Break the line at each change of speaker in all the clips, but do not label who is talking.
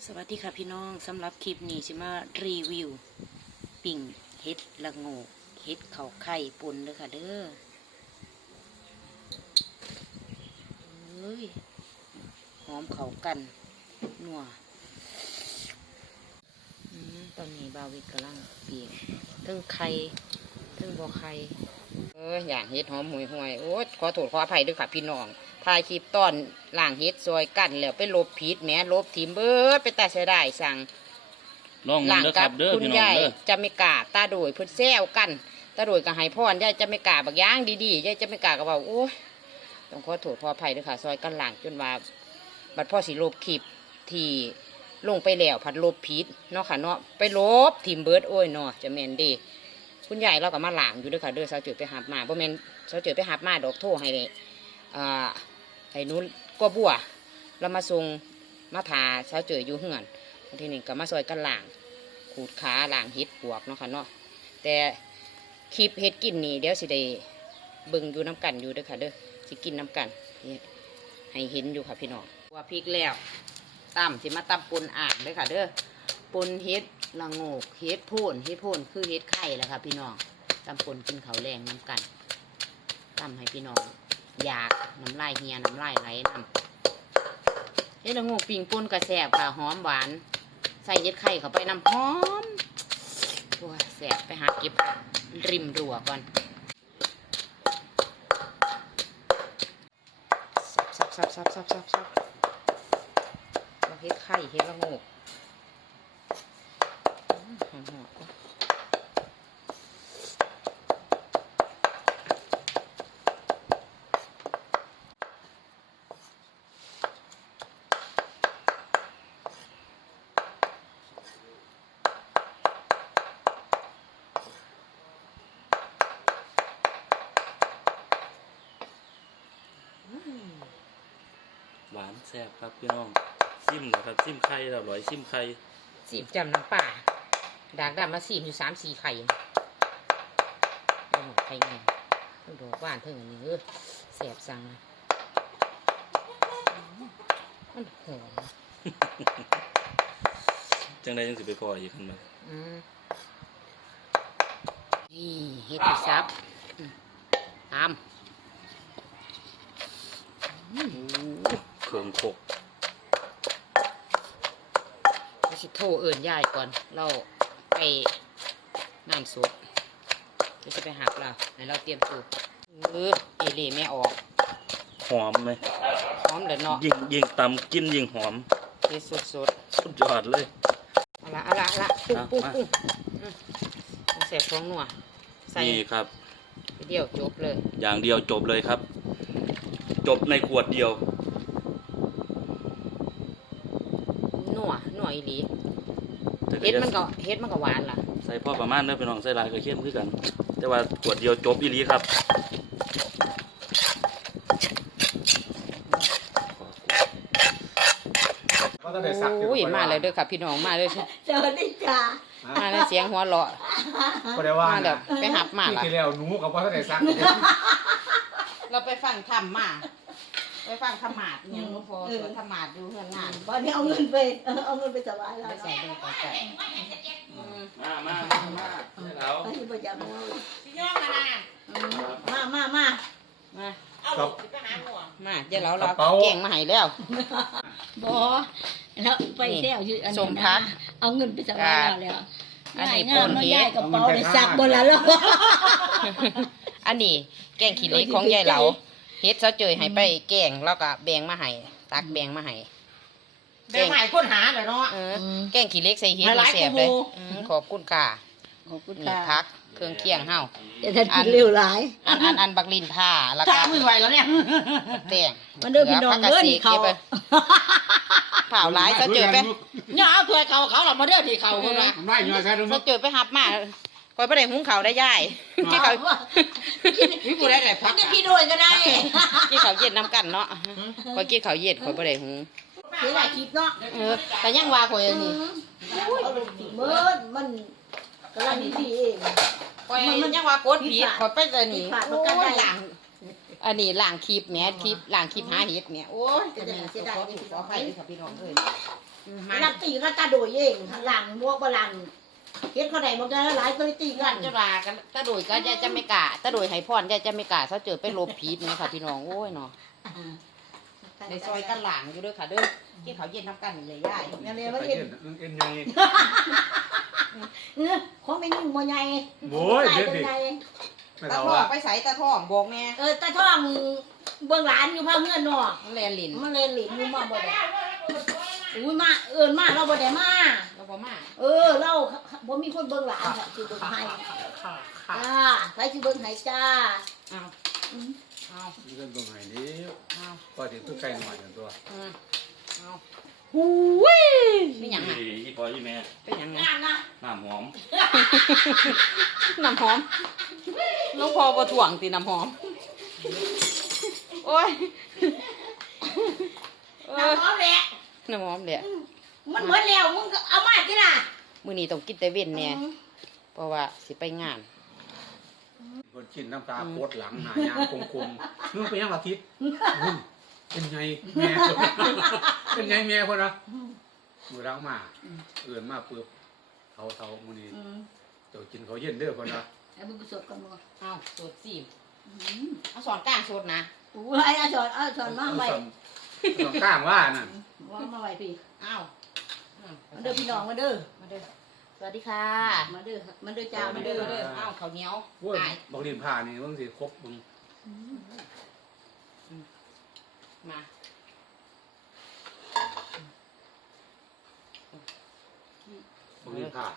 สวัสดีค่ะพี่น้องสำหรับคลิปนี้จะมารีวิวปิ่งเห็ดละโงกเห็ดเขาไข่ปุ่นเลยค่ะเด้อเฮ้ยหอมเขากันนัวตอนนี้บาวิกกำลังปีกทั้งไข่ทั้งบ่ไข่อย่างเห็ดหอมห่วยโอ้ขอโทษขออภัยด้วยค่ะพี่น้องถ่ายคลิปตอนล่างเฮ็ดซอยกันแล้วไปลบผิดแหมลบทิมเบิดไปแต่เสียดายสั่งล่างกับคุณยายจะไม่กล้าตาโดยเพิ่นแซวกันตาโดยกับไห้พรยายจะไม่กล้าบักย่างดีๆยายจะไม่กล้ากับว่าโอ้ยต้องขอโทษขออภัยด้วยค่ะซอยกันล่างจนว่าบัดพ่อสิลบคลิปที่ลงไปแล้วผัดลบผิดเนาะค่ะเนาะไปลบทิมเบิดโอ้ยเนาะจะแม่นดีคุณยายเราก็มาล่างอยู่ด้วยค่ะเด้อสาวเจอไปหับมาบ่แม่นสาวเจอไปหับมาดอกโทให้เลยไอ้นู้นก็บัวเรามาส่งมาทาเช้าเจออยู่เหือนทีนี้ก็มาซอยกันล่างขูดขาล่างเฮ็ดปวกเนาะค่ะเนาะแต่คลิปเฮ็ดกินนี่เดี๋ยวสิได้เบิ่งอยู่น้ำกันอยู่เด้อค่ะเด้อสิกินน้ำกันให้เห็นอยู่ค่ะพี่น้องว่าพริกแล้วตำสิมาตำปนอ่างเด้อค่ะเด้อปนเฮ็ดละโงกเฮ็ดโพ่นคือเฮ็ดไข่แหละค่ะพี่น้องตำปนกินข้าวแรงน้ำกันตำให้พี่น้องอยากน้ำลายเฮียน้ำลายไหลน้ำเฮ็ดละโงกปิ่งป่นกระแสบค่ะหอมหวานใส่เฮ็ดไข่เข้าไปน้ำหอมตัวแสบไปหาเก็บริมรัวก่อนซับเราเฮ็ดไข่เฮ็ดละโงกหอม
หวานแซ่บครับพี่น้องซิมนะครับซิมไข่อร่อยซิมไข่
สีจำน้ำป่าดากดำมาสีอยู่3-4 ไข่ไข่ไงต้องดูบ้านเพิ่งอันนี้แสบสั่งมันหอม
จังได้ยังสิไปพออีกคันมา
นี่เฮ็ดซับตาม
เครื่องโคก
เราสิโทรเอิ่นยายก่อนเราไปน้ำซุปเราจะไปหักเราให้เราเตรียมตัวเอเล่ไม่ออก
หอมไหม
หอมเลยเนาะ
ยิ่งตำกินยิ่งหอม
เฮ็ดสุด
ยอดเลย
เอาละปุ้งเสร็จท้องหนัวใส่
นี่ครับ
เดียวจบเลย
อย่างเดียวจบเลยครับจบในขวดเดียว
หนัวอีหลีเฮ็ดมันก็หวานล่ะ
ใส่พ่อประมาณเด้อพี่น้องใส่หลายก็เข้มคือกันแต่ว่าขวดเดียวจบอีหลีครับ
โอ้ยมาเลยเด้อค่ะพี่น้องมาเลย
สวัสดีจ้า
มาเลยเสียงหัวเราะมาแล้วไปหับมาล่ะ
ที่แล้วหนูกับพ่อท่านได้ซัก
เราไปฟังธรรมมาไปฟังธรรมาดเนี่ยหลวงพ่อสวดธรรมาดอยู่เฮือนงาน
วันนี้เอาเงินไปสบายแล้ว
ไปใส่ดูก่อนใส่
มาแล้ว
ไปประจำเลย
พี่น้องนะ
มา
เอาลูกไปหาหมอมาเดี๋ยวเราเก่งมาให้แล้ว
บอแล้วไปเที่ยวอยู่อันนี้นะเอาเงินไปสบายแล้ว
อันนี้ปนเฮ็ด
กระเป๋าได้ซักบนแล้ว
อันนี้แกงขี้เหล็กของยายเหลาเฮ็ดเสาเจยให้ไปแกงแล้วก็แบ่งมาให้ตักแบ่งมาให้
แบ่งให้คนหาเลยเนาะ
แกงขี้เหล็กใส่เฮ็ดแซ่บเลยขอบคุณค่ะนี่พักเครื่องเคียงเฮา
อันเร็วหลาย
อันบักลินท่าแล้วก็
มือไหวแล้วเนี่ย
แป้ง
มันเดินพี่น้องเงินเขา
เผาหลายเสาเจยไป
เนี่ยเอาถ้วยเขาหลับมาเด้อที่เขาคนละ
ไม่เงยใช่หรือ
เสาเจยไปหับมาคอยไปได้หุงเขาได้ย่ายที่เขา
พี่ผู้ได้พักพี่ด้วยก็ได้
ที่เขาเย็นน้ำกันเนาะคอยกินเขาเย็นคอยไปได้หุง
เสียหลายคลิปเนาะ
แต่ยังว่าคอยนี่
มันก็ไล่ที่เอง
มันยังว่ากดผิดขอไปเลยนี่โอ้ยหลังอันนี้หลังคลิปแม่คลิปหลังคลิปหาเห็ดเนี่ยโอ้ยจะเป็นเสียดายขอไฟด้วยค่ะพี่น้องเลยมา
รับตีก็ตาโดยเองหลังบวกบ่หลังเฮ็ดเขาได้บ่ได้หลายก็เลยตีกั
กัน นจะลากันตาโดยก็จะไม่กล้าตาโดยให้พรจะไม่กล้าเขาเจอไปลบผีนะคะพี่น้องโอ้ยเนาะในซอยกันหลังอยู่ด้วยค่ะเด้อกินข้าวเย็นทำกันเลยย่าย
นั่นเลยว่าเอ็น
เอ็นไง
ของไม่นิ่งบ่ใหญ่
โว้ยเด็ดดิ
ใหญ่
ไม่
ตา
เท่า
ทอ
ว่าง
ไปใส่ตาทองบอกแม่
ตาท่องเบิ่งหลานอยู่พาเฮือนเนาะ
มันแลนลิน
มันเลยหลินอยู่มาบ่ได้อุ้ยมามาเราบ่ได้มา
เราบอกมา
เราบ่มีคนเบิ่งหลานค่ะสิเบิ่งให้จ้าไปสิเบิ่งให้จ้า
เอาเอา
เรื่องตรงไหนนี้
เอา
ก็ถึงตัวไกลหน่อยตัว
เอา
หูย
ไม่หยังอ่ะ
อีปอยอีแม่
เป็นหยังไง
งานนะ
น้ำหอม
น้ำหอมน้องพอบ่ถ่วงตีน้ำหอมโอ้ย
น้ำหอมแหละ
น้ำหอมเดี๋ย
มันหมดแล้วมึงก็เอามาสิล่ะ
มื้อนี้ต้องกินแต่เว้นแน่เพราะว่าสิไปงาน
คนชินน้ำตาโคตรหลังหายางคมๆมึงเป็นยังอาทิตย์เป็นไงแม่เป็นไงแม่คนนะมือรักมาเอื่นมาปึ๊บเท่ามือนี้เดี๋ยวกินเขาเย็นเด้อคนนะ
ไอ้มึงสดกันบ่
เอาสดสิเอาสอนกลางสดนะ
อู้ยเอาสอนมาไว้
ต้องกล้างว่านั่น
วางมาไว้พี่
เอา
มาเด้อพี่น้องมาเด้อ
มาเด้อสวัสดีค่ะ
มาเด้อมาเด้อจ้า
มา
มา
เด้
เด้
อ
อ
มาเด้อเอาข้าวเหนียว
โว้ย
อาย
บอกดินผ่านี่มึงสิครบมึง
มา
บอกดินผ่า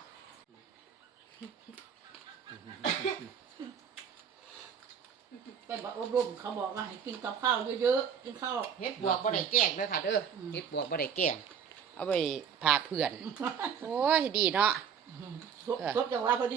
เป็นว่าอบรมเขาบอกว่าให้กินกับข้าวเยอะๆกินข้าว
เฮ็ดบวกบ่ได้แกล้งเด้อค่ะเด้อเฮ็ดบวกบ่ได้แกล้งเอาไปพาเพื่อน โอ้ยดีเนาะ
ครบจังว่าพอดี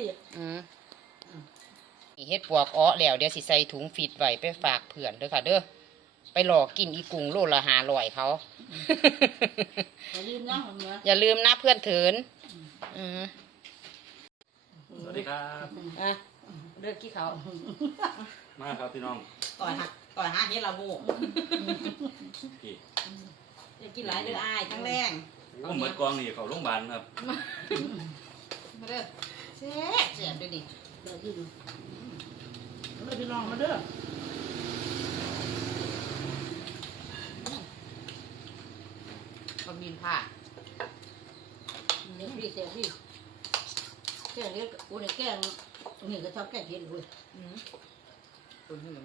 นี่เฮ็ดบวกอ้อแล้วเดี๋ยวสิใส่ถุงฟีดไว้ไปฝากเพื่อนเด้อค่ะเด้อไปหลอกกินอีกุ้งโลละ500เขา
อย่าลืมนะผมนะ
อย่าลืมนะเพื่อนเถินม
สวัสดีครับ
อ่ะเลิกกี้เขา
มาครับพี่น้อง
ต่อยหาเฮ็ดละโมก
พี่
อย่ากินหลายเด้ออายทั้งแรง
ผมเบิดกองนี่เขาโรงพยาบาลครับ
มาเด้อแซ่บแซ่บเด้อนี่
เดี๋ยวกินมาพี่น้องมาเด้อ
บะหมี่ผ้า
เดี๋ยวพี่เสียพี่แกงเล็กกูเนี่ยแกงนี่ก็ชอบแกงเห็ดเลย
ตัวนี้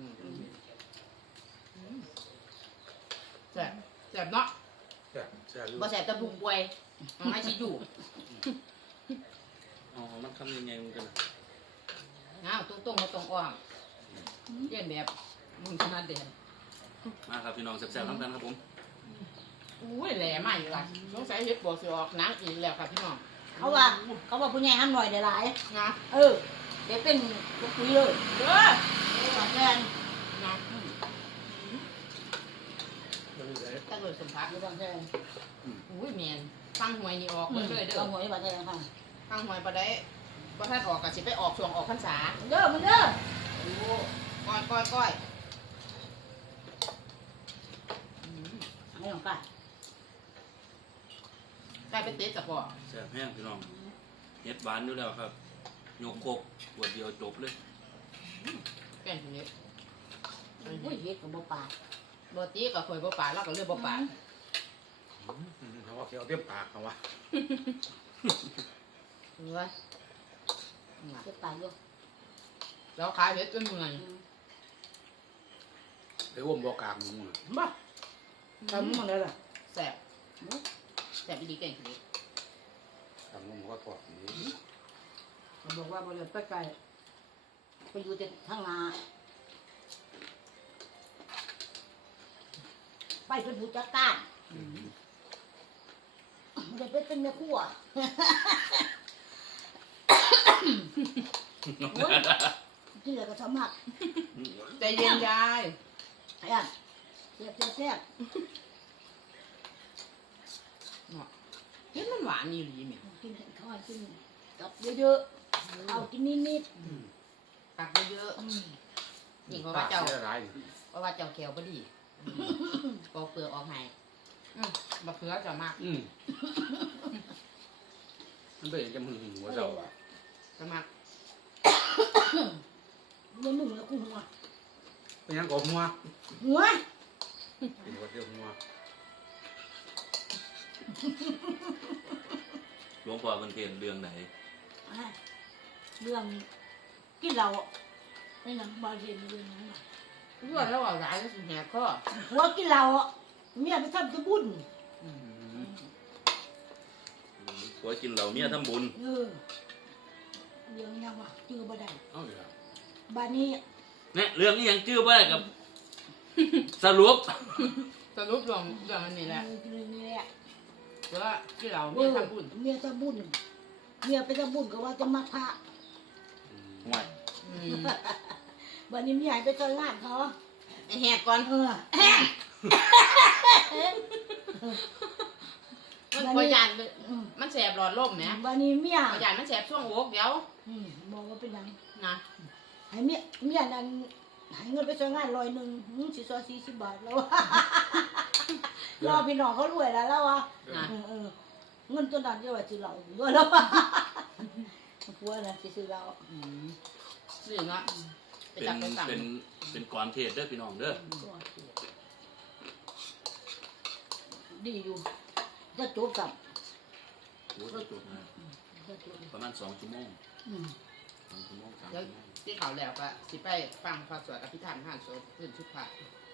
แซ่บแซ่บเนาะ
แซ่บแซ่บ
บ่แซ่บแต่บุกบวยเอาให้ชิอยู่
อ๋อมันทำยังไงมึงกัน
อ้าวตรงๆมาตรงอ้อมเย็นแบบมึงชนะเด่น
มาครับพี่น้องแซ่บๆน้ำกันครับผม
อุ้ยแหลมมาอยู่ล่ะสงสัยเฮ็ดบวกสิออกน้ำอีกแล้วค่ะพี่น้อง
เขาว่าผู้ใหญ่ห้ามหน่อยได้หลาย
นะ
เดี๋ยวเป็นลูกคุยเลย
เด้อ
แกง
นะตะเกิดสมพัก
หรือบางแกง
อุ้ยแมนฟังหวยนี่ออกเบิดเลยเด้อ
เอาหัวนี่บางแกงค่ะ
ฟังหวยบ่ได้บ่ทันออกก็สิไปออกช่วงออกพรรษา
เด้อมันเด้อ
โอ้ก้อย
ไม่ต้องการ
ได้ไปเตะกับพ่อ
แซ่บแห้งพี่น้องเฮ็ดหวานอยู่แล้วครับยกโคกขวดเดียวจบเลย
แก่นทีนี้
อุ้ยเฮ็ดกับบ่ปาก
บ่ตีก็ข่อยบ่ปาดแล้วก็เลือกบ่ปาด
เขาว่าเขาเตรียมปากเขาว่า
เฮ้ย
เฮ็ดปากอยู่
แล้วขายเฮ็ดจนเมื่อย
ไปอ้วมบอกกลางมึง
บ่
ทำมันได้ล่ะ
แซ่บแซ่บอีหลีแก่นทีนี้
กลางมึงก็ถอดนี้
เขาบอกว่าบ่เลยไปไกลไปอยู่แต่ทางนาไปเป็นผู้จัดการไม่ได้เป็นแม่ครัวที่เหลือก็สมัคร
ใจเย็นยาย
ไอ้อ่ะเสียบ
เฮ็ดมันหวานอีหลีแม่
กินข้าวกินกับเยอะๆเอากินนิด
ตักเยอะๆนี่เพราะว่าเจ้า
อะไร
เพราะว่าเจ้าแขวบ่ดีปอกเปลือกออกให้บักเขือจะมาก
มันเป็นจะมึงหัวเจ้า
จะมาก
มันมึงแล้วกูหัว
เป็นยังกบหัว
หัว
เป็นหัวเดียวหัว
หลวงพ่อมันเทศน์เรื่องไหน
เรื่องกินเราไอ้หนังบาเรียนเรื่องนั้น
เพื่อแล้วว่าหลายแล้วสิแหกข้อ
หัวกินเราเมียไปทำจะบุญ
ผัวกินเหล้าเมียทำบุญ
เรื่องยังวะจือบ่ได้
เอาอยู่แล้ว
บ้านนี้
เนี่ยเรื่องนี้ยังจื้อบ่ได้กับ สรุป
สรุปเรื่องอันนี้แหละ
เรื่องนี้แหละ
เพราะว่าที่เราไม่ทำบุญ
เมียจะบุญเมียไปจะบุญก็ว่าจะมาพระ
ห่วย
บ้านนี้เมียไปเจองานเขา
แหกก่อน มันพยานมันแสบหลอดลมไหม
บ้านนี้เมีย
พยานมันแสบช่วงอกเดี๋ยว
บอกว่าเป็นยัง
นะ
ให้เมียนั้นให้เงินไปเจองาน100สิซอ40 บาทแล้วรอพี่น้องเขารวยแล้วแล้ววะ
นะ
เงินตัวนั้นจะว่าซื้อเหล้าด้วยแล้วผัวน่ะสิซื้อเหล้า
นี่เนาะไป
เป็น
จับไปสั่ง
เป็นก่อนเทศน์เด้อพี่น้องเด้อ
ดีอยู่จะจบกับ
โอ้ยจบนะประมาณ2 ชั่วโมง2 ชั่วโมง3
แล้ว
ชั่วโมง
ที่เขาแล้วก็สิไปฟังพระสวดอภิธรรมห้าศพขึ้นชุดผ้า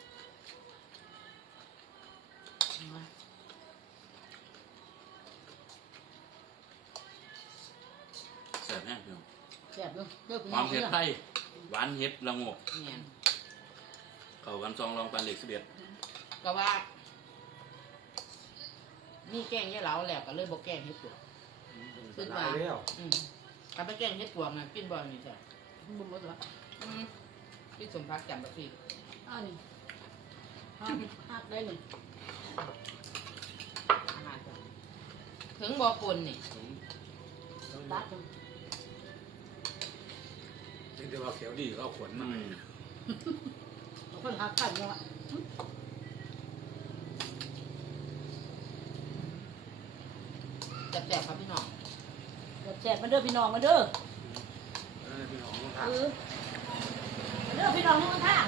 แซ่บแห้งพี่น้อง
แซ่บอยู่เด้อพี่
ค
น้
วา
อ
ม
ง
เผ็ดไทยหวานเห็ดละโงก
เนี่ย
เข้ากันซองรองปันเหล็ก11
ก็ว่า มีแกงยี่เหลาแล้วก็เลยบอกแกงเฮ็ดปวก
เป็นตายแล้ว
ถ้าไปแกงเฮ็ดปวกนะกินบ่อยนี่จ้ะ
บ่หมดเหรอ
พี่สมพักดิ์จำบักพี่
อ้าวนี่หักได้นี่
อาหารจ้ะถึงบ่อปนนี่
ตัด
จริงๆว่าเขียวดีเขาขนมา
คนหักกันเนาะ
แซ่บๆครับพี่น้อง
แซ่บมาเด้อพี่น้องมาเด้อ
พี่น้องต้องทาน
มาเด้อพี่น้องทุกท่าน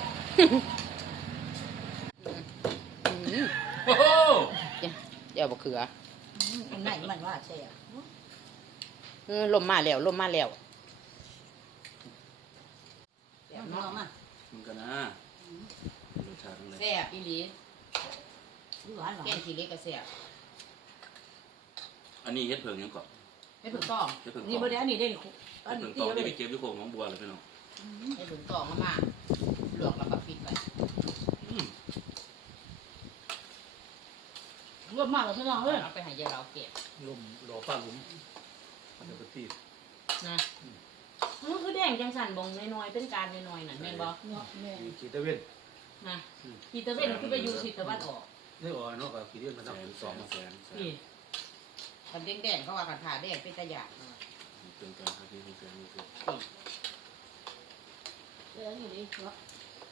โอ้โห
เดี๋ยวบักเขือ
อันไหนมันว่าแซ่บ
ลมมาแล้วลมมาแล้วแซ่บ
น้อ
เนาะ
งอ่ะ
มันกันนะรสชาติอะไร
แซ่บอีหลี
หวานหวา
แกง
น
ขี้เล็กก็แซ่บ
อันนี้เฮ็ดเผิงยังก่อน
ให้ผึ่งต้อง
เฮ็ดเผิง
นี่
ต
บ่
อง
ได้อันนี้ได้นี่
เฮ็ดเผิงตองที่ไปเก็บที่โคกหนองบัวเลยพี่น้อง
ให้ผึ่งต้องมาลวกแล้วก็ปิดไว้
รวมมากเลยพี่น้องเอ้ย
เอาไปให้ยายเราเก็บ
ลมรอป้าหลุมมันจะไปตี
นะมันคือแดงจังสันบงน้อยๆเป็นการน้อยๆนั่นแม่นบ่
เนาะแม่
มีขีดตะเวน
นะทิศตะเวนคือไปอยู่ทิศตะวันออก
นี่อ่อนเนาะกับขีดเดียวมัน
แส
ทำ
น
สอง
แสน
นี่คันแดงๆเขาว่าคันผ่าแดงเป็นตะหยาดนะ
เกินการครับพี่เกินนี่คือ
เออนี่ดิเนาะ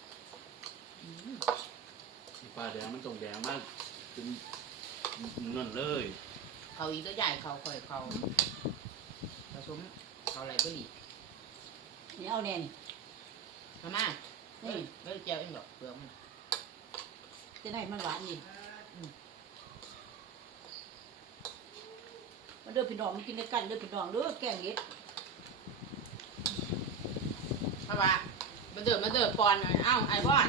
ปลาแดงมันต้องแดงมากเป็นนั่นเลย
เขาอีกก็ใหญ่เขาค่อยเขาผสมเขาอะไรก็หลี
นี่เอาแน่นี่
มามานี่ไม่ได้เจียวเองหรอกเปลือกมัน
จะได้มันหวานนี่มาเด้อพี่น้องมากินด้วยกันเด้อพี่น้องเด้อแกงเห็ด
เพราะว่ามาเดินปอนหน่อยเอ้าไอ้บอส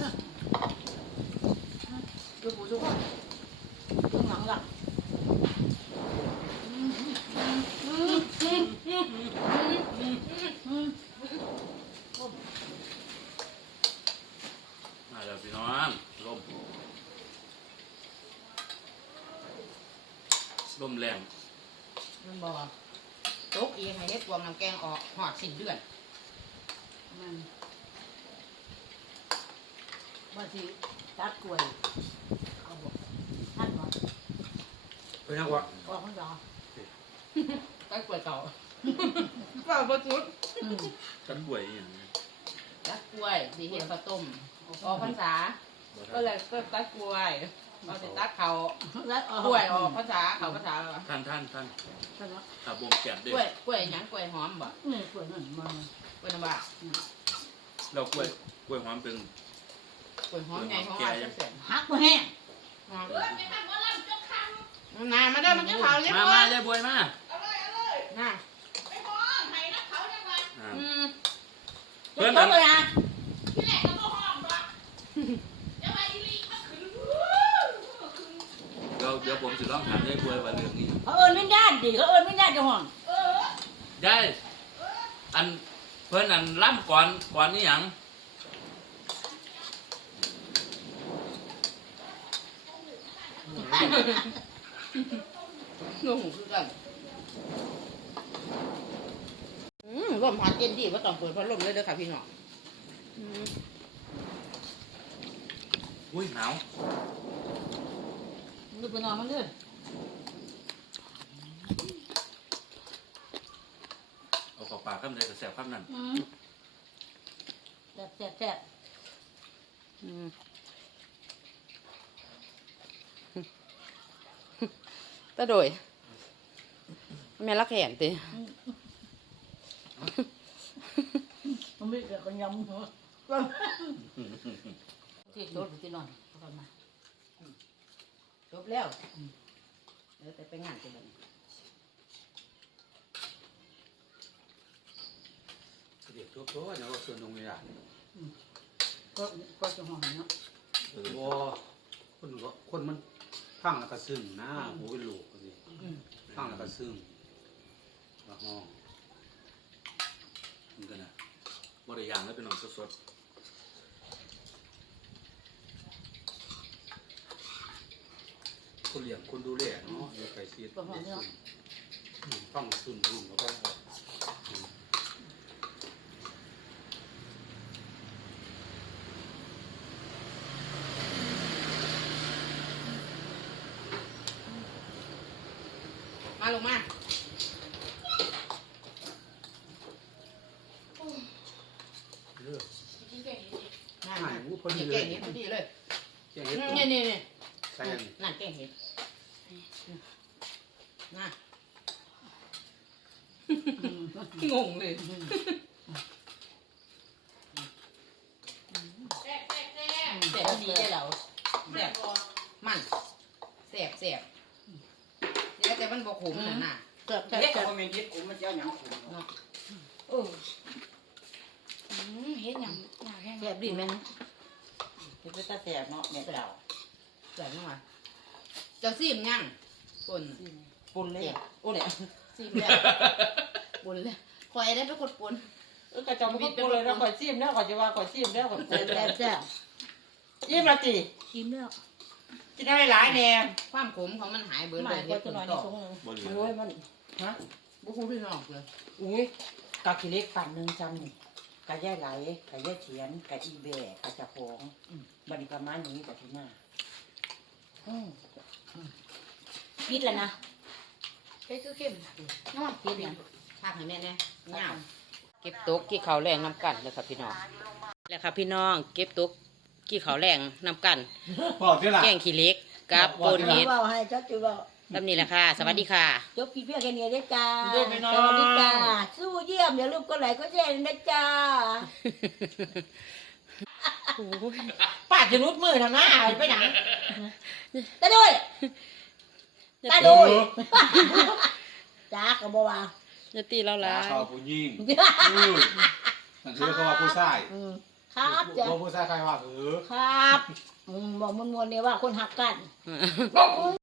ดูผู้ชมดูหนังหลัง
มาแล้วพี่น้องลมแรง
มันบอกตกอีกให้เฮ็ดพวงน้ำแกงออกหอดสิ้นเดือน
มันว่าสิตัดกล้วยเอาบอกท่านบอก
เป็นยังวะ
ออกมันรอ
ก็กล้วยเก่าเก่าประจุด
กันป่วยอย่างนี้
ตัดกล้วยสีเห็ดข้าวต้มออกพรรษาก็เลยก็ตัดกล้วยเราจะตัดเขา
แล้ว
กล้วยออกภาษาเขาภาษา
ท่านถ้าบ่มแกะด้
กล้วยกล้วยหยังกล้วยหอมบ่
นี่กล้วยนั่นมัน
กล้วยน้ำว้า
เรากล้วยหอมเป็น
กล้วยหอมไงของเราเสีย
หักมาแห้ง
นามาเด้อมันจะเขาเรียบ
มา
ร้อย
เลยบวยมา
น่ะ
อ่า
อืม
เพื่อน
ต้
อั
น
น
เลยนะ
เดี๋ยวผมจะลองถามได้บวยว่าเรื่องนี้
เขาเอิญไม่ญาติดิเขาเอิญไม่ญาติจะห่อง
ได้อันเพื่อนอันล่ำก่อนนี่หยัง
นุ่งคือกันลมพัดเย็นดีว่าต้องเปิดพัดลมเลยเด้อค่ะพี่น้อง
อุ้ยหนาว
ดูไปนอนมันเลย
เอาเข้าปากข้ามใดก็แสบข้ามนั่น
แซ่บแซ่บแซ่บ
ตะโดยแม่รักแขนติ
มันไม่เกิดกันยำหัวที่โดดที่นอนก่อนมา
จบแล้วเดี๋ยวไปงานกันเลย
เด็กทุกตัวเนี่ยว่าส่วนตรงนี้อ่ะ
ก็จะห่องเนาะ
ว่าคนมันพังแล้วก็ซึ้งนะหูเป็นลูกสิพังแล้วก็ซึ้งละห้อง
เหมือนกันนะบริยางแล้วเป็นหนองสด
คนเลี้ยงคนดูแลเนาะอยู่ไกลชิดฟังซึ้งรุ่นแล้วก็
มาลงมา
เลือก
นั่น
หายหูพอดี
เก่ง
เลย
เห็ดพอดีเลย
เก่งเห็ด
นี่
ใส่อันนี้
นั่นเก่งเห็ดน่ะงงเลยแสบดีได้เหรอแสบมันแสบแต่มันบอกขมน่ะน่ะ
แซ่บแซ่บ
เฮ็ด
แซ่บ
ก็มีเฮ็ดกูมันจะเอาหยังกู
เนาะ
เฮ็ดยังแซ่บดีไหม
เฮ็ดไปตาแสบเนาะแม่เจ้า
แสบยังไงจะซีมยังปุ่น
ปุ่นเลยโอ้เนี่ย
ซีมแล้วปุ่นเลยคอยได้ไปกดปุ่น
กระจอกมันก็ปุ่นเลยแล้วข่อยซิมแล้วข่อยจะว่าข่อยซิมแล้วข่อยปุ่น
แซ่บแซ่บ
ยิ้มละติ
กินแล้ว
กินได้หลายแน่
ความขมของมันหายเบิด
ห
เล
มาย
ย
ก็
เฮ็ด
จะ
ปุ่น
นอนใน
ต่อ
ทรงนึง
ๆบริ
โอ้
ยาง
ยมันฮะ
บุคูพี่น้องเลย
อุ้ยกะขี้เล็กปั่นหนึงจำนี่กะย่ายไหลกะย่ายเฉียนกะอีแบะกะจะของบัดนี้ประมาณนี้กะที่หน้า
คิดแล้วนะ
เข้มน้องคิดเนี่ยภาคให้แม่เนี่ยเงาเก็บตกกี่เขาแรงน้ำกันเลยครับพี่น้องแล้วครับพี่น้องเก็บตกกี่เขาแรงน้ำกัน
บอกที่ละ
แกงขี้เหล็กกับโปนเห็ด
เบาให้จ้าจุ๊บเบา
ลำนี้แหละค่ะ สวัสดีค่ะ
จบพี่เพียงแค่นี้ได้จ้าสวัสดีจ้าสู้เยี่ยมอย่าลืมกดไลค์กดแชร์นะจ้า
ป้าจะรุดมือทำหน้าไปหนัง
ตาโดยตาโดยจ้าก็บอกว่า
จะตีเราละ
ชอบผู้หญิงนั่นคือเขาว่าผู้ชาย
ครับจ้า
ผู้ชายใครว่า
ครับบอกมวนๆเนี่ยว่าคนหักกัน